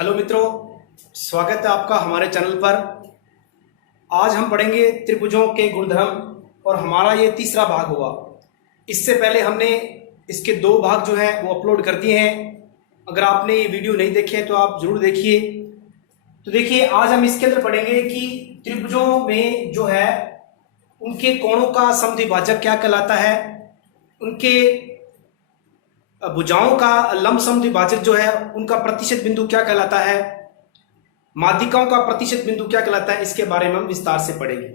Hello मित्रों, स्वागत है आपका हमारे चैनल पर। आज हम पढ़ेंगे त्रिभुजों के गुणधर्म और हमारा ये तीसरा भाग होगा। इससे पहले हमने इसके दो भाग जो है वो अपलोड कर दिए हैं। अगर आपने ये वीडियो नहीं देखे हैं तो आप जरूर देखिए। तो देखिए, आज हम इसके अंदर पढ़ेंगे कि त्रिभुजों में जो है उनके कोणों का समद्विभाजक क्या कहलाता है, उनके भुजाओं का लंब समद्विभाजक जो है उनका प्रतिशत बिंदु क्या कहलाता है, माध्यिकाओं का प्रतिशत बिंदु क्या कहलाता है, इसके बारे में हम विस्तार से पढ़ेंगे।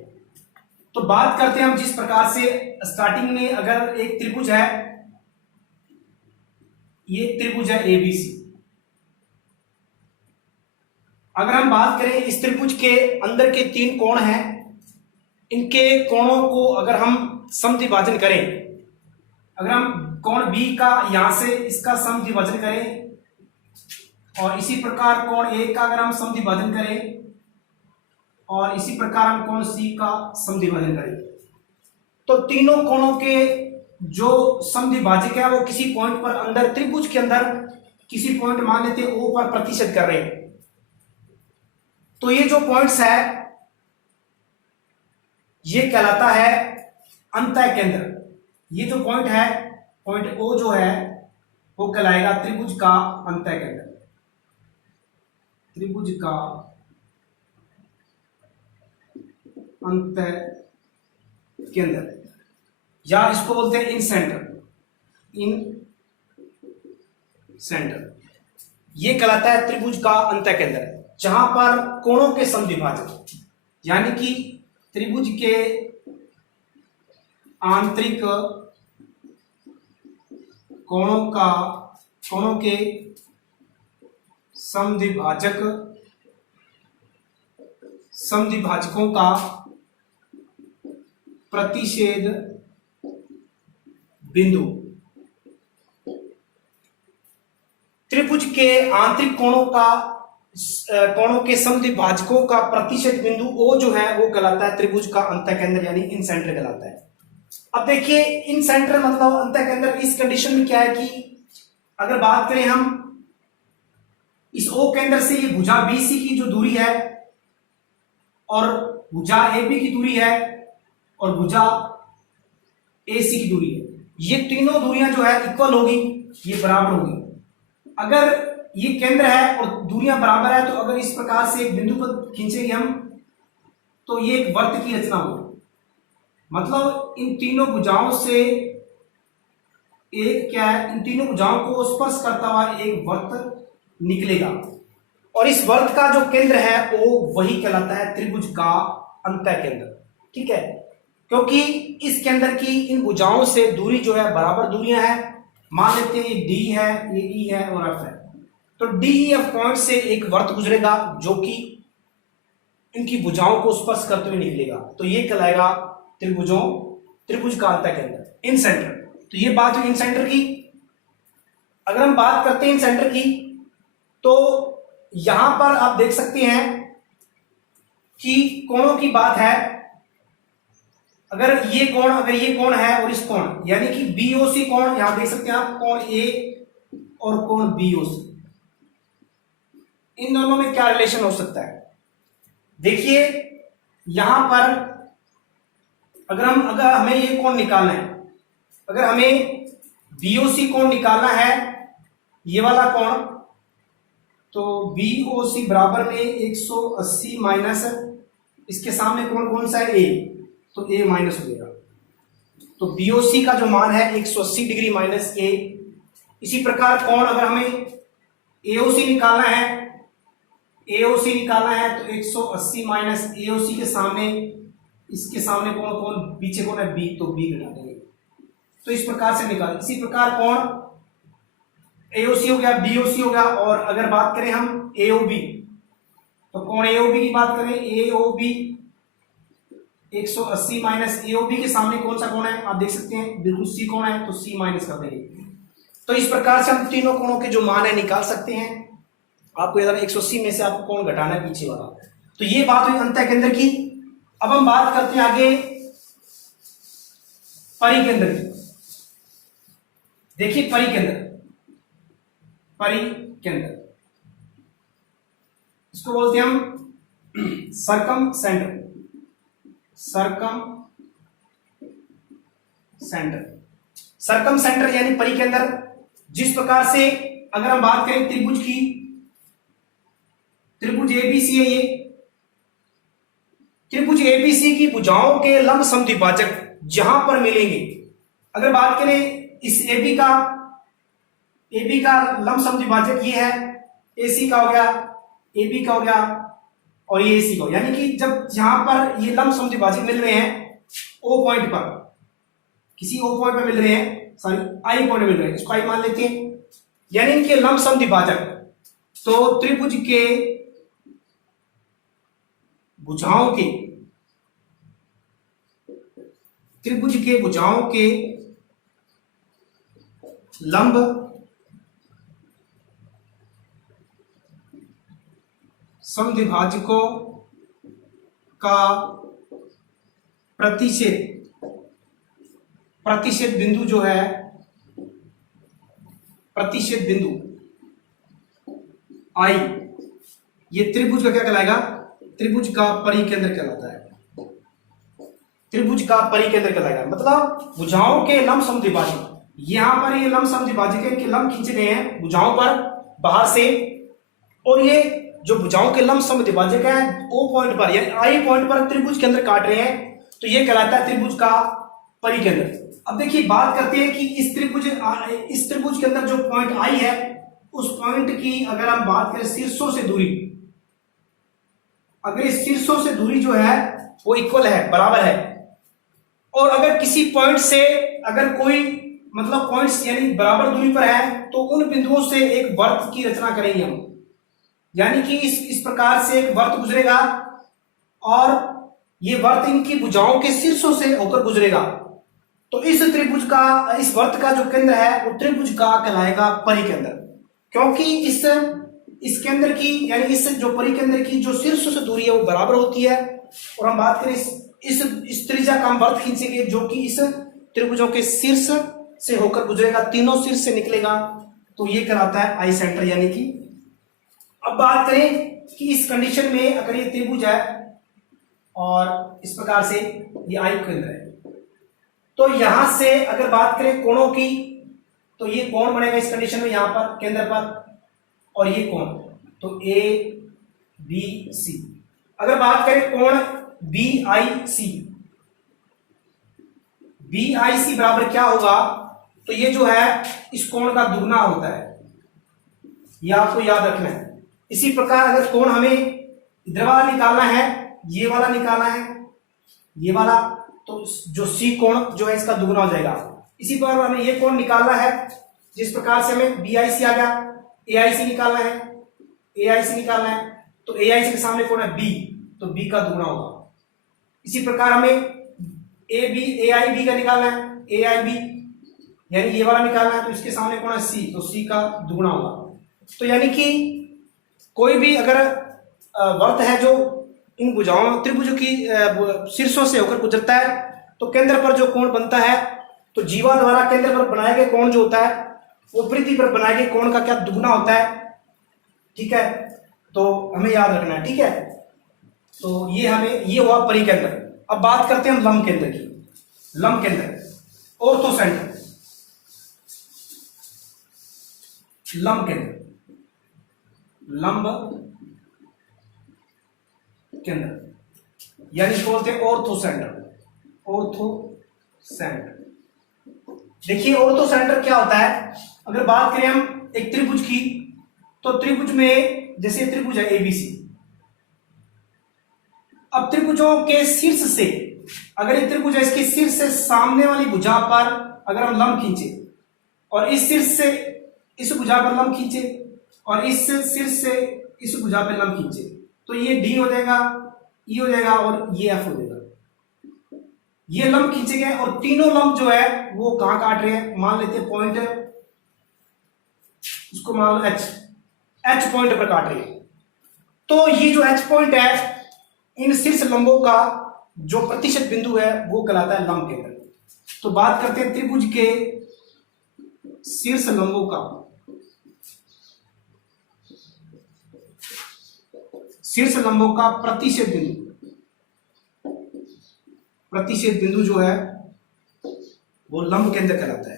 तो बात करते हैं हम जिस प्रकार से स्टार्टिंग में अगर एक त्रिभुज है, ये त्रिभुज है एबीसी। अगर हम बात करें इस त्रिभुज के अंदर के तीन कोण हैं, इनके कोणों को अगर हम समद्विभाजन करें, अगर हम कोण बी का यहां से इसका समद्विभाजन करें और इसी प्रकार कोण ए का अगर हम समद्विभाजन करें और इसी प्रकार हम कोण सी का समद्विभाजन करें, तो तीनों कोणों के जो समद्विभाजक है वो किसी पॉइंट पर अंदर त्रिभुज के अंदर किसी पॉइंट मान लेते ओ पर प्रतिशत कर रहे हैं। तो ये जो पॉइंट्स है ये कहलाता है अंतः केंद्र। ये जो पॉइंट है, पॉइंट ओ जो है वो कहलाएगा त्रिभुज का अंतः केंद्र, त्रिभुज का अंतः केंद्र, या इसको बोलते हैं इन सेंटर। इन सेंटर ये कहलाता है त्रिभुज का अंतः केंद्र, जहां पर कोणों के समद्विभाजक यानी कि त्रिभुज के आंतरिक कोणों के समद्विभाजकों का प्रतिच्छेद बिंदु। त्रिभुज के आंतरिक कोणों के समद्विभाजकों का प्रतिच्छेद बिंदु ओ जो है वो कहलाता है त्रिभुज का अंतः केंद्र यानी इन सेंटर कहलाता है। अब देखिए, इन सेंटर मतलब अंतः केंद्र इस कंडीशन में क्या है कि अगर बात करें हम इस ओ केंद्र से ये भुजा बीसी की जो दूरी है और भुजा एबी की दूरी है और भुजा एसी की दूरी है, ये तीनों दूरियां जो है इक्वल होगी, ये बराबर होगी। अगर ये केंद्र है और दूरियां बराबर है तो अगर इस प्रकार से एक बिंदु पर खींचेंगे हम तो ये एक वर्त की रचना होगी। मतलब इन तीनों भुजाओं से एक क्या है, इन तीनों भुजाओं को स्पर्श करता हुआ एक वर्त निकलेगा और इस वर्त का जो केंद्र है वो वही कहलाता है त्रिभुज का अंतः केंद्र। ठीक है, क्योंकि इस केंद्र की इन भुजाओं से दूरी जो है बराबर दूरियां हैं। मान लेते हैं ये डी है, ये ई है और एफ है, तो डी ई एफ पॉइंट से एक वर्त गुजरेगा जो कि इनकी भुजाओं को स्पर्श करते हुए निकलेगा, तो ये कहलाएगा त्रिभुज का अंतः केंद्र, इन सेंटर। तो ये बात हुई इन सेंटर की। अगर हम बात करते हैं इन सेंटर की तो यहां पर आप देख सकते हैं कि कोणों की बात है। अगर ये कोण है और इस कोण यानी कि बीओसी कोण, यहां देख सकते हैं आप कोण ए और कोण बीओसी, इन दोनों में क्या रिलेशन हो सकता है। देखिए यहां पर अगर हमें ये कोण निकालना है, अगर हमें बीओसी कोण निकालना है, ये वाला कोण, तो बीओसी बराबर में 180 माइनस इसके सामने कोण कौन सा है, ए, तो ए माइनस हो जाएगा। तो बीओसी का जो मान है 180 डिग्री माइनस ए। इसी प्रकार कोण अगर हमें एओसी निकालना है, तो 180 माइनस एओसी के सामने, इसके सामने कौन पीछे कौन है, बी, तो बी घटा देंगे। तो इस प्रकार से निकाल। इसी प्रकार कौन एओसी हो गया, बीओसी हो गया। और अगर बात करें हम एओबी, तो कौन एओबी की बात करें, एओबी 180 माइनस एओबी के सामने कौन सा कोण है, आप देख सकते हैं बिल्कुल सी कोण है, तो सी माइनस कर देंगे। तो इस प्रकार से हम तीनों कोणों के जो मान है निकाल सकते हैं। आपको याद 180 में से आपको कोण घटाना है पीछे वाला। तो ये बात हुई अंतः केंद्र की। अब हम बात करते हैं आगे परिकेंद्र की। देखिए परिकेंद्र इसको बोलते हैं हम सरकम सेंटर, सरकम सेंटर। सरकम सेंटर यानी परिकेंद्र। जिस प्रकार से अगर हम बात करें त्रिभुज की, त्रिभुज एबीसी है ये, त्रिभुज एबीसी की भुजाओं के लंब समद्विभाजक जहां पर मिलेंगे, अगर बात करें इस एबी का लंब समद्विभाजक ये है, एसी का हो गया, एबी का हो गया और ये एसी का हो, यानी कि जब जहां पर ये लंब समद्विभाजक मिल रहे हैं ओ पॉइंट पर, किसी ओ पॉइंट पर मिल रहे हैं, सॉरी आई पॉइंट मिल रहे हैं, इसको आई मान लेते हैं, यानी इनके लंब समद्विभाजक, तो त्रिभुज के भुजाओं के, त्रिभुज के भुजाओं के लंब समद्विभाजकों का प्रतिच्छेद बिंदु जो है, प्रतिच्छेद बिंदु आई, ये त्रिभुज का क्या कहलाएगा, त्रिभुज का परिकेंद्र कहलाता है, त्रिभुज का परिकेंद्र कहलाएगा। मतलब भुजाओं के लंब समद्विभाजक, यहां पर ये लंब समद्विभाजक है, इनके लंब खींचे गए हैं भुजाओं पर बाहर से, और ये जो भुजाओं के लंब समद्विभाजक है ओ पॉइंट पर यानी आई पॉइंट पर त्रिभुज के अंदर काट रहे हैं, तो ये कहलाता है त्रिभुज का परिकेंद्र। अब देखिए बात करते हैं कि इस त्रिभुज के अंदर जो पॉइंट आई है, उस पॉइंट की अगर हम बात करें शीर्षों से दूरी, अगर इस शीर्षों से दूरी जो है वो इक्वल है, बराबर है, और अगर किसी पॉइंट से अगर कोई मतलब पॉइंट्स यानी बराबर दूरी पर है, तो उन बिंदुओं से एक वर्त की रचना करेंगे हम, यानी कि इस प्रकार से एक वर्त गुजरेगा और ये वर्त इनकी भुजाओं के शीर्षों से होकर गुजरेगा, तो इस त्रिभुज का, इस वर्त का जो केंद्र है वो त्रिभुज का कहलाएगा परिकेंद्र, क्योंकि इस केंद्र की यानी इस जो परिकेंद्र की जो शीर्ष से दूरी है वो बराबर होती है। और हम बात करें इस त्रिज्या का हम वर्त खींचेंगे जो कि इस त्रिभुजों के शीर्ष से होकर गुजरेगा, तीनों शीर्ष से निकलेगा, तो ये कहलाता है आई सेंटर। यानी कि अब बात करें कि इस कंडीशन में अगर ये त्रिभुज है और इस प्रकार से ये आई केंद्र है, तो यहां से अगर बात करें कोणों की, तो ये कोण बनेगा इस कंडीशन में यहां पर केंद्र पर, और ये कोण, तो ए बी सी। अगर बात करें कोण B I C, B I सी बराबर क्या होगा, तो ये जो है इस कोण का दुगना होता है, ये आपको याद रखना है। इसी प्रकार अगर कोण हमें इधर वाला निकालना है, ये वाला निकालना है, ये वाला, तो जो सी कोण जो है इसका दुगना हो जाएगा। इसी प्रकार हमें ये कोण निकालना है, जिस प्रकार से हमें बी आई सी आ गया, ए आई सी निकालना है, ए आई सी निकालना है, तो ए आई सी के सामने कोण है बी, तो बी का दुगना होगा। इसी प्रकार हमें A B, A I B का निकालना है, ए आई बी यानी ये वाला निकालना है, तो इसके सामने कोण है सी, तो सी का दुगना होगा। तो यानी कि कोई भी अगर वर्त है जो इन भुजाओं त्रिभुजों की शीर्षों से होकर गुजरता है, तो केंद्र पर जो कोण बनता है, तो जीवा द्वारा केंद्र पर बनाए गए कोण जो होता है वो पृथ्वी पर बनाए गए कोण का क्या दुगना होता है, ठीक है, तो हमें याद रखना है, ठीक है। तो ये हुआ परिकेंद्र। अब बात करते हैं हम लंब केंद्र की। लंब केंद्र, ऑर्थो सेंटर, लंब केंद्र, लंब केंद्र यानी बोलते हैं ऑर्थो सेंटर, ऑर्थो सेंटर। देखिए ऑर्थो सेंटर क्या होता है, अगर बात करें हम एक त्रिभुज की, तो त्रिभुज में जैसे त्रिभुज है एबीसी, अब त्रिभुजों के शीर्ष से, अगर ये त्रिभुज है इसके शीर्ष से सामने वाली भुजा पर अगर हम लंब खींचे, और इस शीर्ष से इस भुजा पर लंब खींचे, और इस शीर्ष से इस भुजा पर लंब खींचे, तो ये डी हो जाएगा, ई हो जाएगा और ये एफ हो जाएगा। ये लंब खींचे गए और तीनों लंब जो है वो कहां काट रहे हैं, मान लेते हैं पॉइंट, उसको मान लो एच, एच पॉइंट पर काट रहे हैं। तो ये जो एच पॉइंट है, इन शीर्ष लंबों का जो प्रतिशत बिंदु है वो कहलाता है लंब केंद्र। तो बात करते हैं त्रिभुज के शीर्ष लंबों का, शीर्ष लंबों का प्रतिच्छेद बिंदु जो है वो लंब केंद्र कहलाता है,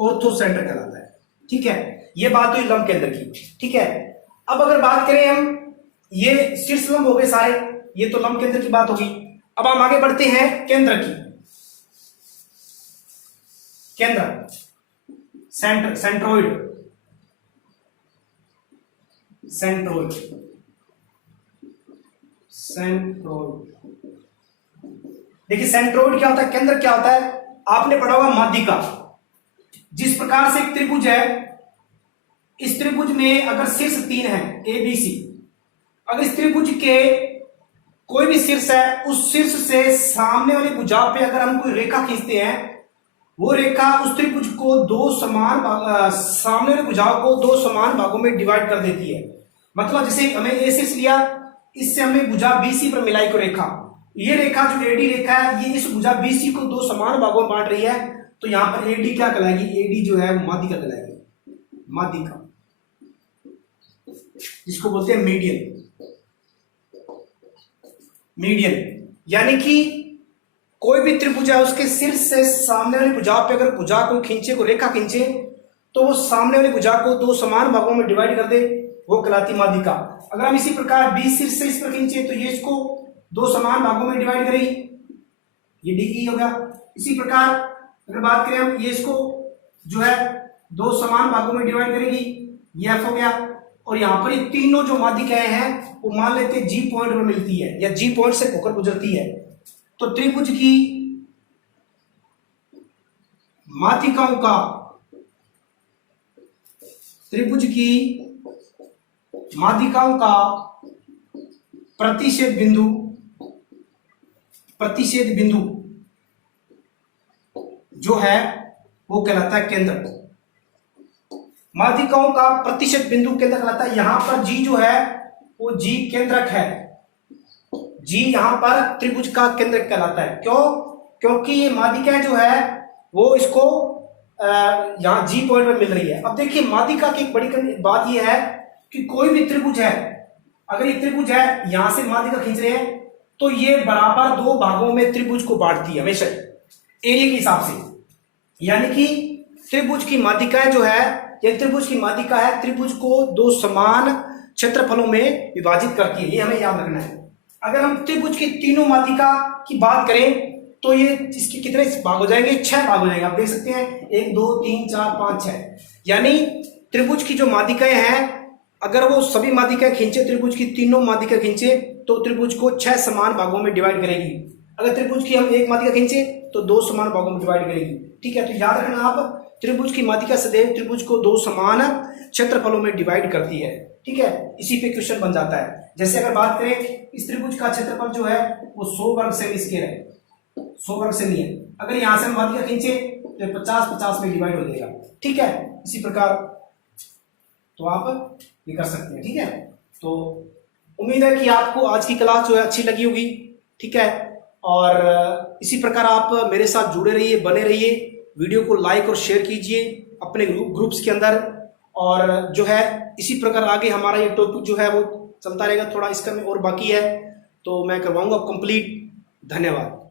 ऑर्थोसेंटर कहलाता है। ठीक है, ये बात हुई लंब केंद्र की। ठीक है, अब अगर बात करें हम, ये शीर्ष लंब हो गए सारे, ये तो लंब केंद्र की बात होगी। अब हम आगे बढ़ते हैं केंद्र की। केंद्र, सेंट्रोइड। देखिए सेंट्रोइड क्या होता है, केंद्र क्या होता है, आपने पढ़ा होगा माध्यिका। जिस प्रकार से एक त्रिभुज है, इस त्रिभुज में अगर शीर्ष 3 है ए बी सी, अगर इस त्रिभुज के कोई भी शीर्ष है, उस शीर्ष से सामने वाली भुजा पे अगर हम कोई रेखा खींचते हैं, वो रेखा उस त्रिभुज को सामने वाली भुजाओं को 2 समान भागों में डिवाइड कर देती है। मतलब जैसे हमें ए शीर्ष लिया, इससे हमने भुजा बीसी पर मिलाई को रेखा, ये रेखा जो एडी रेखा है, ये इस भुजा बीसी को 2 समान भागों में बांट रही है, तो यहां पर एडी क्या कहलाएगी, एडी जो है माध्यिका कहलाएगी, माध्यिका, जिसको बोलते हैं मीडियन। यानी कि कोई भी त्रिभुज है, उसके शीर्ष से सामने वाली भुजा पे अगर भुजा को खींचे, को रेखा खींचे, तो वो सामने वाली भुजा को 2 समान भागों में डिवाइड कर दे, वो कहलाती माध्यिका। अगर हम इसी प्रकार बी शीर्ष से इस पर खींचे, तो ये इसको 2 समान भागों में डिवाइड करेगी, ये डी हो गया। इसी प्रकार अगर बात करें हम, ये इसको जो है 2 समान भागों में डिवाइड करेगी, ये एफ हो गया। और यहां पर ये तीनों जो माध्यिकाएं हैं वो मान लेते हैं जी पॉइंट पर मिलती है या जी पॉइंट से होकर गुजरती है। तो त्रिभुज की माध्यिकाओं का प्रतिच्छेद बिंदु जो है वो कहलाता है केंद्र। माध्यिकाओं का प्रतिच्छेद बिंदु केंद्र कहलाता है। यहां पर जी जो है वो जी केंद्रक है, जी यहां पर त्रिभुज का केंद्र कहलाता है। क्यों? क्योंकि ये माध्यिका जो है वो इसको यहां जी पॉइंट पर मिल रही है। अब देखिए माध्यिका की एक बड़ी बात ये है कि कोई भी त्रिभुज है, अगर ये त्रिभुज है, यहां से माध्यिका खींच रहे हैं, तो ये बराबर 2 भागों में त्रिभुज को बांटती है हमेशा एरिया के हिसाब से। यानी कि त्रिभुज की माध्यिकाएं जो है, ये त्रिभुज की माध्यिका है, त्रिभुज को 2 समान क्षेत्रफलों में विभाजित करती है, ये हमें याद रखना है। अगर हम त्रिभुज की तीनों माध्यिका की बात करें, तो ये इसके कितने भाग हो जाएंगे, 6 भाग हो जाएंगे। आप देख सकते हैं 1 2 3 4 5 6। यानी त्रिभुज की जो माध्यिकाएं हैं, अगर वो सभी माध्यिकाएं खींचे, त्रिभुज की तीनों माध्यिका खींचे, तो त्रिभुज को 6 समान भागों में डिवाइड करेगी। अगर त्रिभुज की हम एक माध्यिका खींचे तो 2 समान भागों में डिवाइड करेगी। ठीक है, तो याद रखना आप, त्रिभुज की माध्यिका सदैव त्रिभुज को 2 समान क्षेत्रफलों में डिवाइड करती है। ठीक है, इसी पे क्वेश्चन बन जाता है। जैसे अगर बात करें, इस त्रिभुज का क्षेत्रफल जो है वो 100 वर्ग सेमी स्क्वायर है, 100 वर्ग सेमी है। अगर यहां से हम माध्यिका खींचे तो 50-50 में डिवाइड हो जाएगा। ठीक है, इसी प्रकार तो आप ये कर सकते हैं। ठीक है, तो उम्मीद है कि आपको आज की क्लास जो है अच्छी लगी होगी। ठीक है, और इसी प्रकार आप मेरे साथ जुड़े रहिए, बने रहिए, वीडियो को लाइक और शेयर कीजिए अपने ग्रुप्स के अंदर। और जो है इसी प्रकार आगे हमारा ये टॉपिक जो है वो चलता रहेगा। थोड़ा इसका में और बाकी है तो मैं करवाऊंगा कंप्लीट। धन्यवाद।